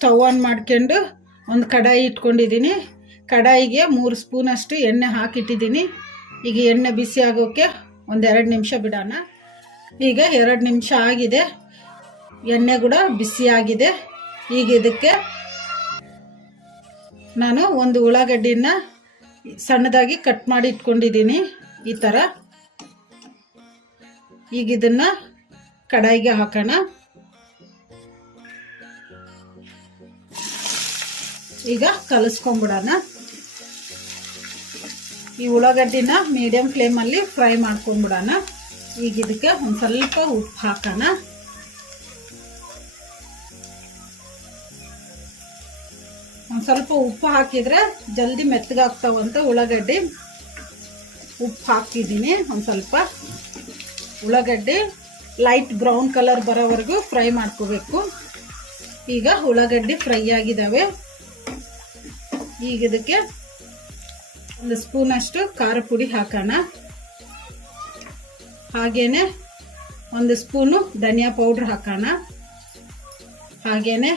Stove on ಮಾಡ್ಕೊಂಡು ಒಂದು ಕಡಾಯಿ ಇಟ್ಕೊಂಡಿದ್ದೀನಿ. ಕಡಾಯಿಗೆ 3 ಸ್ಪೂನಷ್ಟು ಎಣ್ಣೆ ಹಾಕಿಟ್ಟಿದ್ದೀನಿ. ಈಗ ಎಣ್ಣೆ ಬಿಸಿ ಆಗೋಕ್ಕೆ ಒಂದು 2 ನಿಮಿಷ ಬಿಡೋಣ. ಈಗ 2 ನಿಮಿಷ ಆಗಿದೆ, ಎಣ್ಣೆ ಕೂಡ ಬಿಸಿ ಆಗಿದೆ. ಈಗ ಇದಕ್ಕೆ ನಾನು ಒಂದು ಉಳ್ಳಾಗಡ್ಡಿನ ಸಣ್ಣದಾಗಿ ಕಟ್ ಮಾಡಿ ಇಟ್ಕೊಂಡಿದ್ದೀನಿ ಈ ಥರ. ಈಗ ಇದನ್ನು ಕಡಾಯಿಗೆ ಹಾಕೋಣ. ಈಗ ಕಲಿಸ್ಕೊಂಡ್ಬಿಡೋಣ. ಈ ಉಳ್ಳಾಗಡ್ಡಿನ ಮೀಡಿಯಂ ಫ್ಲೇಮಲ್ಲಿ ಫ್ರೈ ಮಾಡ್ಕೊಂಡ್ಬಿಡೋಣ. ಈಗ ಇದಕ್ಕೆ ಒಂದು ಸ್ವಲ್ಪ ಉಪ್ಪು ಹಾಕೋಣ. ಒಂದು ಸ್ವಲ್ಪ ಉಪ್ಪು ಹಾಕಿದರೆ ಜಲ್ದಿ ಮೆತ್ತಗಾಗ್ತಾವಂತ ಉಳ್ಳಾಗಡ್ಡಿ. ಉಪ್ಪು ಹಾಕಿದ್ದೀನಿ. ಒಂದು ಸ್ವಲ್ಪ ಉಳ್ಳಾಗಡ್ಡಿ ಲೈಟ್ ಬ್ರೌನ್ ಕಲರ್ ಬರೋವರೆಗೂ ಫ್ರೈ ಮಾಡ್ಕೋಬೇಕು. ಈಗ ಉಳ್ಳಾಗಡ್ಡಿ ಫ್ರೈ ಆಗಿದ್ದಾವೆ. ಈಗ ಇದಕ್ಕೆ 1 ಸ್ಪೂನಷ್ಟು ಖಾರ ಪುಡಿ ಹಾಕೋಣ. ಹಾಗೇನೆ 1 ಸ್ಪೂನು ಧನಿಯಾ ಪೌಡ್ರ್ ಹಾಕೋಣ. ಹಾಗೇನೆ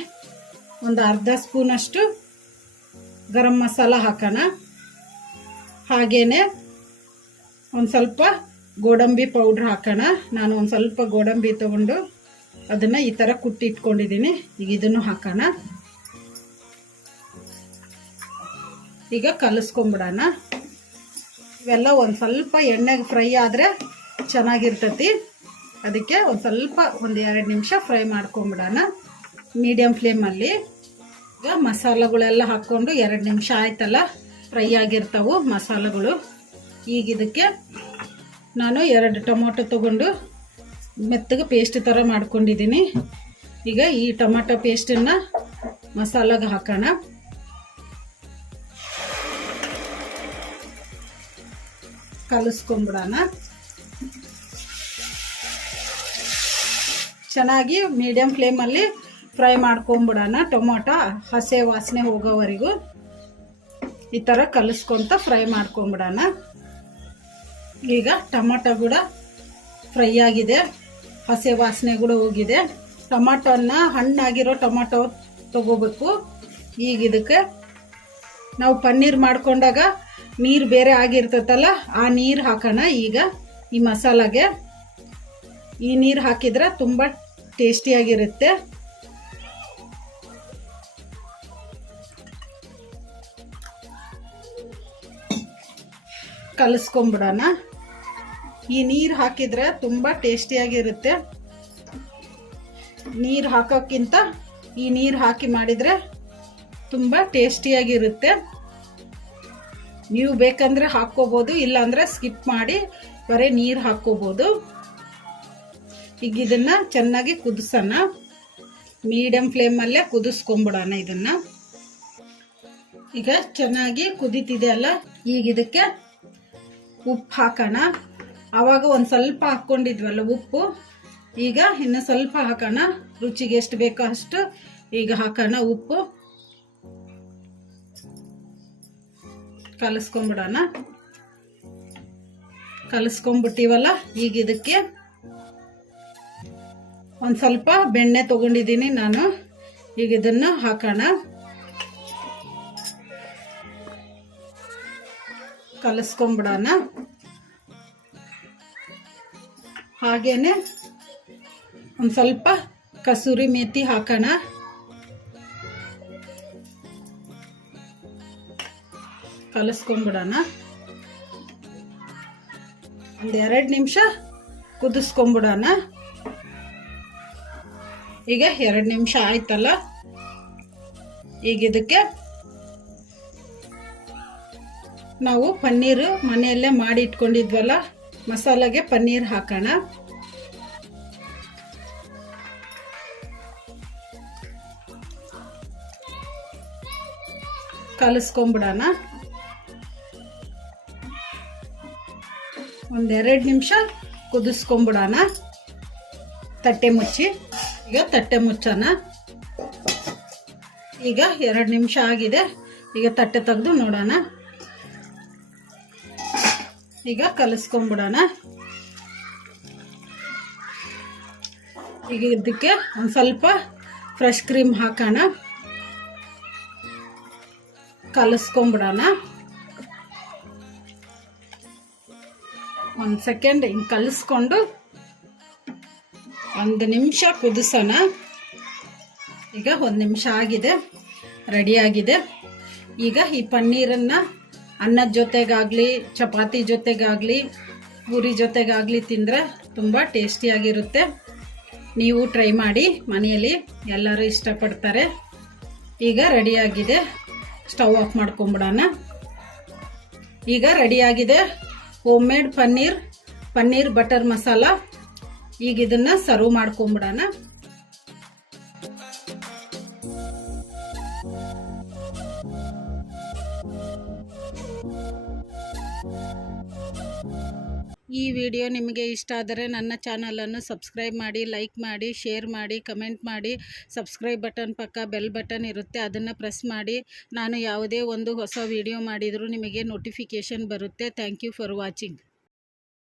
ಒಂದು ಅರ್ಧ ಸ್ಪೂನಷ್ಟು ಗರಂ ಮಸಾಲ ಹಾಕೋಣ. ಹಾಗೇನೆ ಒಂದು ಸ್ವಲ್ಪ ಗೋಡಂಬಿ ಪೌಡ್ರ್ ಹಾಕೋಣ. ನಾನು ಒಂದು ಸ್ವಲ್ಪ ಗೋಡಂಬಿ ತಗೊಂಡು ಅದನ್ನು ಈ ಥರ ಕುಟ್ಟಿ ಇಟ್ಕೊಂಡಿದ್ದೀನಿ. ಈಗ ಇದನ್ನು ಹಾಕೋಣ. ಈಗ ಕಲಿಸ್ಕೊಂಬಿಡೋಣ. ಇವೆಲ್ಲ ಒಂದು ಸ್ವಲ್ಪ ಎಣ್ಣೆಗೆ ಫ್ರೈ ಆದರೆ ಚೆನ್ನಾಗಿರ್ತತಿ. ಅದಕ್ಕೆ ಒಂದು ಸ್ವಲ್ಪ 1-2 ನಿಮಿಷ ಫ್ರೈ ಮಾಡ್ಕೊಂಬಿಡೋಣ ಮೀಡಿಯಂ ಫ್ಲೇಮಲ್ಲಿ. ಈಗ ಮಸಾಲೆಗಳೆಲ್ಲ ಹಾಕ್ಕೊಂಡು 2 ನಿಮಿಷ ಆಯ್ತಲ್ಲ, ಫ್ರೈ ಆಗಿರ್ತಾವೆ ಮಸಾಲೆಗಳು. ಈಗ ಇದಕ್ಕೆ ನಾನು 2 ಟೊಮೊಟೊ ತೊಗೊಂಡು ಮೆತ್ತಗೆ ಪೇಸ್ಟ್ ಥರ ಮಾಡ್ಕೊಂಡಿದ್ದೀನಿ. ಈಗ ಈ ಟೊಮೊಟೊ ಪೇಸ್ಟನ್ನು ಮಸಾಲೆಗೆ ಹಾಕೋಣ. ಕಲಿಸ್ಕೊಂಬಿಡೋಣ. ಚೆನ್ನಾಗಿ ಮೀಡಿಯಂ ಫ್ಲೇಮಲ್ಲಿ ಫ್ರೈ ಮಾಡ್ಕೊಂಬಿಡೋಣ. ಟೊಮೊಟೊ ಹಸೆ ವಾಸನೆ ಹೋಗೋವರೆಗೂ ಈ ಥರ ಕಲಿಸ್ಕೊಂತ ಫ್ರೈ ಮಾಡ್ಕೊಂಬಿಡೋಣ. ಈಗ ಟೊಮೊಟೊ ಕೂಡ ಫ್ರೈ ಆಗಿದೆ, ಹಸೆ ವಾಸನೆ ಕೂಡ ಹೋಗಿದೆ. ಟೊಮೊಟೊನ ಹಣ್ಣಾಗಿರೋ ಟೊಮೊಟೊ ತಗೋಬೇಕು. ಈಗ ಇದಕ್ಕೆ ನಾವು ಪನ್ನೀರ್ ಮಾಡ್ಕೊಂಡಾಗ ನೀರು ಬೇರೆ ಆಗಿರ್ತೈತಲ್ಲ, ಆ ನೀರು ಹಾಕೋಣ. ಈಗ ಈ ಮಸಾಲಾಗೆ ಈ ನೀರು ಹಾಕಿದ್ರೆ ತುಂಬ ಟೇಸ್ಟಿಯಾಗಿರುತ್ತೆ. ಕಲಿಸ್ಕೊಂಬಿಡೋಣ. ಈ ನೀರು ಹಾಕಿದ್ರೆ ತುಂಬ ಟೇಸ್ಟಿಯಾಗಿರುತ್ತೆ. ನೀರು ಹಾಕೋಕ್ಕಿಂತ ಈ ನೀರು ಹಾಕಿ ಮಾಡಿದರೆ ತುಂಬ ಟೇಸ್ಟಿಯಾಗಿರುತ್ತೆ. ನೀವು ಬೇಕಂದ್ರೆ ಹಾಕ್ಕೋಬೋದು, ಇಲ್ಲಾಂದ್ರೆ ಸ್ಕಿಪ್ ಮಾಡಿ ಬರೀ ನೀರು ಹಾಕ್ಕೋಬೋದು. ಈಗ ಇದನ್ನು ಚೆನ್ನಾಗಿ ಕುದಿಸೋಣ. ಮೀಡಿಯಂ ಫ್ಲೇಮಲ್ಲೇ ಕುದಿಸ್ಕೊಂಬಿಡೋಣ ಇದನ್ನು. ಈಗ ಚೆನ್ನಾಗಿ ಕುದೀತಿದೆ ಅಲ್ಲ, ಈಗ ಇದಕ್ಕೆ ಉಪ್ಪು ಹಾಕೋಣ. ಆವಾಗ ಒಂದು ಸ್ವಲ್ಪ ಹಾಕ್ಕೊಂಡಿದ್ವಲ್ಲ ಉಪ್ಪು, ಈಗ ಇನ್ನು ಸ್ವಲ್ಪ ಹಾಕೋಣ. ರುಚಿಗೆ ಎಷ್ಟು ಬೇಕೋ ಅಷ್ಟು ಈಗ ಹಾಕೋಣ ಉಪ್ಪು. ಕಲಿಸ್ಕೊಂಬಿಡೋಣ. ಕಲಿಸ್ಕೊಂಬಿಟ್ಟಿವಲ್ಲ, ಈಗ ಇದಕ್ಕೆ ಒಂದು ಸ್ವಲ್ಪ ಬೆಣ್ಣೆ ತಗೊಂಡಿದ್ದೀನಿ ನಾನು. ಈಗ ಇದನ್ನು ಹಾಕೋಣ. ಕಲಿಸ್ಕೊಂಬಿಡೋಣ. ಹಾಗೇನೆ ಒಂದು ಸ್ವಲ್ಪ ಕಸೂರಿ ಮೇಥಿ ಹಾಕೋಣ. ಕಲಿಸ್ಕೊಂಬಿಡೋಣ. ಒಂದು 2 ನಿಮಿಷ ಕುದಿಸ್ಕೊಂಬಿಡೋಣ. ಈಗ 2 ನಿಮಿಷ ಆಯ್ತಲ್ಲ, ಈಗ ಇದಕ್ಕೆ ನಾವು ಪನ್ನೀರು ಮನೆಯಲ್ಲೇ ಮಾಡಿ ಇಟ್ಕೊಂಡಿದ್ವಲ್ಲ, ಮಸಾಲೆಗೆ ಪನ್ನೀರ್ ಹಾಕೋಣ. ಕಲಿಸ್ಕೊಂಬಿಡೋಣ. ಒಂದು 2 ನಿಮಿಷ ಕುದಿಸ್ಕೊಂಬಿಡೋಣ. ತಟ್ಟೆ ಮುಚ್ಚಿ. ಈಗ ತಟ್ಟೆ ಮುಚ್ಚೋಣ. ಈಗ 2 ನಿಮಿಷ ಆಗಿದೆ. ಈಗ ತಟ್ಟೆ ತೆಗೆದು ನೋಡೋಣ. ಈಗ ಕಲಿಸ್ಕೊಂಬಿಡೋಣ. ಈಗ ಇದಕ್ಕೆ ಒಂದು ಸ್ವಲ್ಪ ಫ್ರೆಶ್ ಕ್ರೀಮ್ ಹಾಕೋಣ. ಕಲಿಸ್ಕೊಂಬಿಡೋಣ. ಒಂದು ಸೆಕೆಂಡ್ ಹಿಂಗೆ ಕಲಿಸ್ಕೊಂಡು 1 ನಿಮಿಷ ಕುದಿಸೋಣ. ಈಗ 1 ನಿಮಿಷ ಆಗಿದೆ, ರೆಡಿಯಾಗಿದೆ. ಈಗ ಈ ಪನ್ನೀರನ್ನು ಅನ್ನದ ಜೊತೆಗಾಗಲಿ, ಚಪಾತಿ ಜೊತೆಗಾಗಲಿ, ಪೂರಿ ಜೊತೆಗಾಗಲಿ ತಿಂದರೆ ತುಂಬ ಟೇಸ್ಟಿಯಾಗಿರುತ್ತೆ. ನೀವು ಟ್ರೈ ಮಾಡಿ ಮನೆಯಲ್ಲಿ, ಎಲ್ಲರೂ ಇಷ್ಟಪಡ್ತಾರೆ. ಈಗ ರೆಡಿಯಾಗಿದೆ, ಸ್ಟವ್ ಆಫ್ ಮಾಡ್ಕೊಂಬಿಡೋಣ. ಈಗ ರೆಡಿಯಾಗಿದೆ home made paneer butter masala. ಈಗ ಇದನ್ನು ಸರ್ವ್ ಮಾಡ್ಕೊಂಬಿಡೋಣ. ಈ ವಿಡಿಯೋ ನಿಮಗೆ ಇಷ್ಟ ಆದರೆ ನನ್ನ ಚಾನಲನ್ನು ಸಬ್ಸ್ಕ್ರೈಬ್ ಮಾಡಿ, ಲೈಕ್ ಮಾಡಿ, ಶೇರ್ ಮಾಡಿ, ಕಮೆಂಟ್ ಮಾಡಿ. ಸಬ್ಸ್ಕ್ರೈಬ್ ಬಟನ್ ಪಕ್ಕ ಬೆಲ್ ಬಟನ್ ಇರುತ್ತೆ, ಅದನ್ನು ಪ್ರೆಸ್ ಮಾಡಿ. ನಾನು ಯಾವುದೇ ಒಂದು ಹೊಸ ವಿಡಿಯೋ ಮಾಡಿದರೂ ನಿಮಗೆ ನೋಟಿಫಿಕೇಷನ್ ಬರುತ್ತೆ. Thank you for watching.